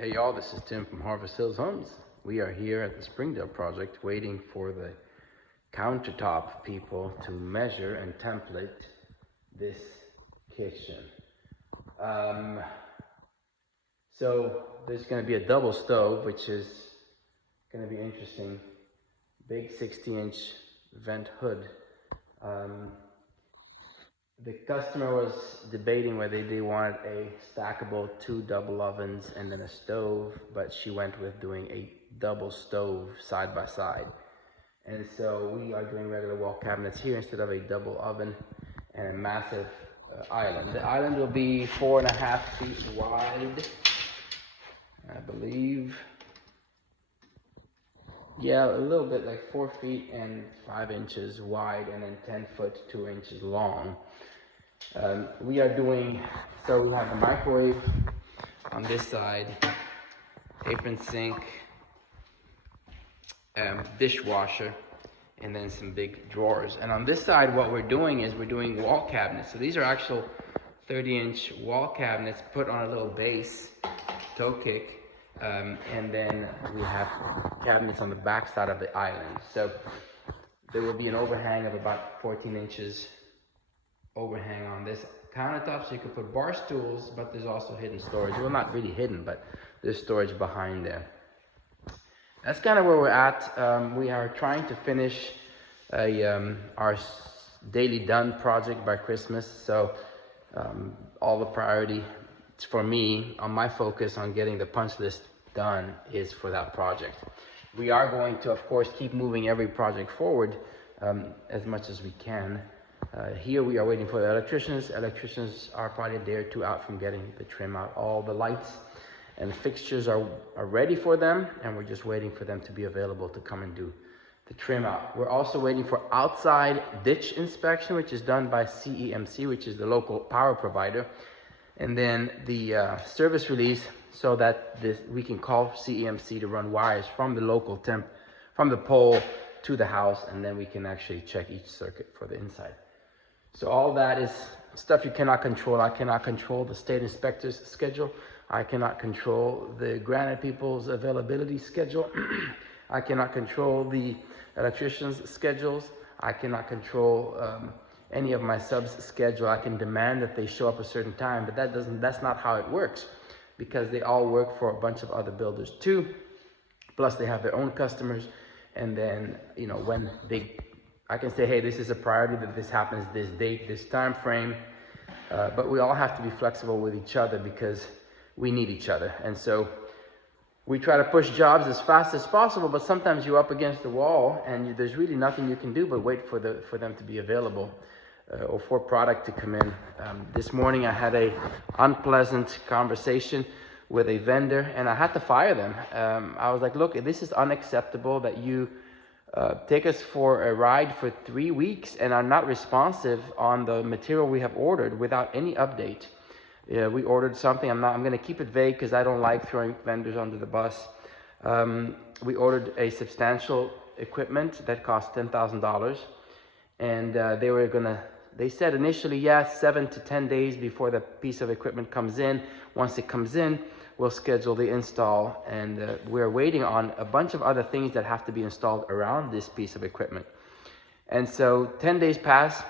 Hey y'all, this is Tim from Harvest Hills Homes. We are here at the Springdale project waiting for the countertop people to measure and template this kitchen. So there's going to be a double stove, which is going to be interesting. Big 60-inch vent hood. The customer was debating whether they wanted a stackable 2 double ovens and then a stove, but she went with doing a double stove side by side. And so we are doing regular wall cabinets here instead of a double oven and a massive island. The island will be 4.5 feet wide, I believe. Yeah, a little bit, like 4 feet and 5 inches wide, and then 10 foot 2 inches long. We are doing, so we have the microwave on this side, apron sink, dishwasher, and then some big drawers. And on this side, what we're doing is we're doing wall cabinets. So these are actual 30-inch wall cabinets put on a little base, toe kick, and then we have cabinets on the back side of the island. So there will be an overhang of about 14 inches overhang on this countertop, so you can put bar stools, but there's also hidden storage. Well, not really hidden, but there's storage behind there. That's kind of where we're at. We are trying to finish our daily done project by Christmas, so all the priority for me, on my focus on getting the punch list done, is for that project. We are going to, of course, keep moving every project forward as much as we can. Here we are waiting for the electricians. Electricians are probably a day or two out from getting the trim out. All the lights and fixtures are ready for them, and we're just waiting for them to be available to come and do the trim out. We're also waiting for outside ditch inspection, which is done by CEMC, which is the local power provider, and then the service release, so that we can call CEMC to run wires from the local temp, from the pole to the house, and then we can actually check each circuit for the inside. So all that is stuff you cannot control. I cannot control the state inspector's schedule. I cannot control the granite people's availability schedule. I cannot control the electrician's schedules. I cannot control any of my subs' schedule. I can demand that they show up a certain time, but that's not how it works, because they all work for a bunch of other builders too. Plus they have their own customers. And then, you know, when I can say, hey, this is a priority, that this happens this date, this time frame. But we all have to be flexible with each other because we need each other. And so we try to push jobs as fast as possible, but sometimes you're up against the wall and there's really nothing you can do but wait for them to be available or for product to come in. This morning I had a unpleasant conversation with a vendor and I had to fire them. I was like, look, this is unacceptable that you take us for a ride for 3 weeks and are not responsive on the material we have ordered without any update. We ordered something, I'm going to keep it vague because I don't like throwing vendors under the bus. We ordered a substantial equipment that cost $10,000, and they said initially, yes, 7 to 10 days before the piece of equipment comes in. Once it comes in, we'll schedule the install, and we're waiting on a bunch of other things that have to be installed around this piece of equipment. And so 10 days pass,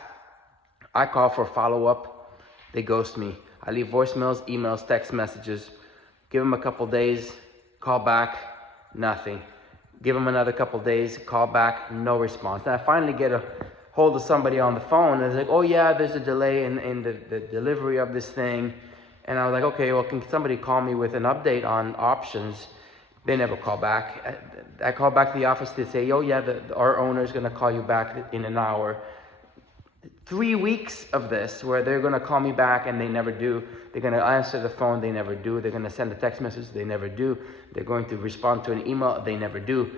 I call for follow-up, they ghost me. I leave voicemails, emails, text messages, give them a couple days, call back, nothing. Give them another couple days, call back, no response. And I finally get a hold of somebody on the phone, and it's like, oh yeah, there's a delay in the delivery of this thing. And I was like, okay, well, can somebody call me with an update on options? They never call back. I call back to the office to say, oh yeah, our owner's gonna call you back in an hour. 3 weeks of this where they're gonna call me back and they never do. They're gonna answer the phone, they never do. They're gonna send a text message, they never do. They're going to respond to an email, they never do.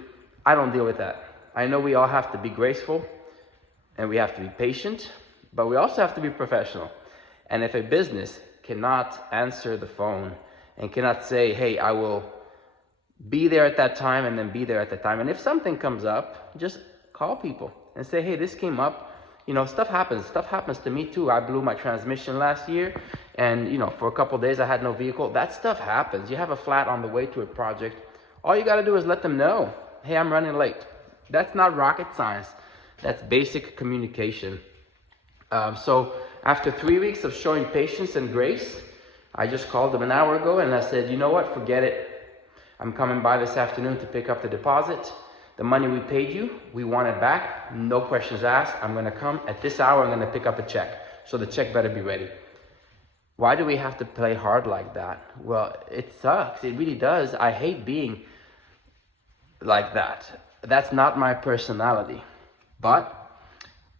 I don't deal with that. I know we all have to be graceful and we have to be patient, but we also have to be professional. And if a business cannot answer the phone and cannot say, hey, I will be there at that time and then be there at that time. And if something comes up, just call people and say, hey, this came up. You know, stuff happens. Stuff happens to me too. I blew my transmission last year, and you know, for a couple of days I had no vehicle. That stuff happens. You have a flat on the way to a project. All you got to do is let them know, hey, I'm running late. That's not rocket science. That's basic communication. So after 3 weeks of showing patience and grace, I just called them an hour ago and I said, you know what, forget it. I'm coming by this afternoon to pick up the deposit. The money we paid you, we want it back. No questions asked. I'm going to come at this hour. I'm going to pick up a check. So the check better be ready. Why do we have to play hard like that? Well, it sucks. It really does. I hate being like that. That's not my personality. But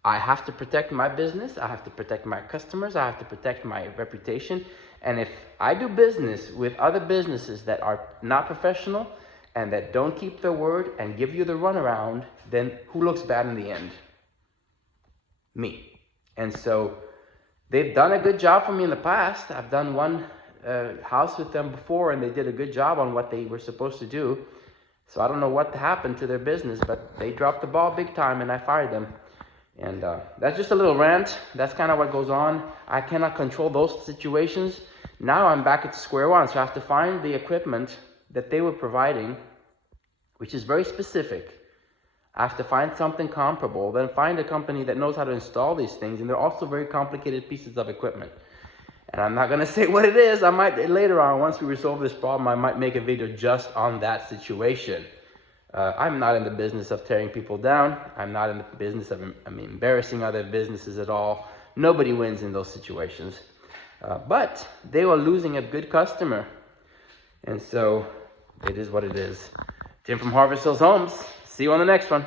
I have to protect my business. I have to protect my customers. I have to protect my reputation. And if I do business with other businesses that are not professional and that don't keep their word and give you the runaround, then who looks bad in the end? Me. And so they've done a good job for me in the past. I've done one house with them before, and they did a good job on what they were supposed to do. So I don't know what happened to their business, but they dropped the ball big time and I fired them. And that's just a little rant. That's kind of what goes on. I cannot control those situations. Now I'm back at square one. So I have to find the equipment that they were providing, which is very specific. I have to find something comparable, then find a company that knows how to install these things. And they're also very complicated pieces of equipment. And I'm not going to say what it is. I might later on, once we resolve this problem, I might make a video just on that situation. I'm not in the business of tearing people down. I'm not in the business of embarrassing other businesses at all. Nobody wins in those situations. But they were losing a good customer. And so it is what it is. Tim from Harvest Hills Homes. See you on the next one.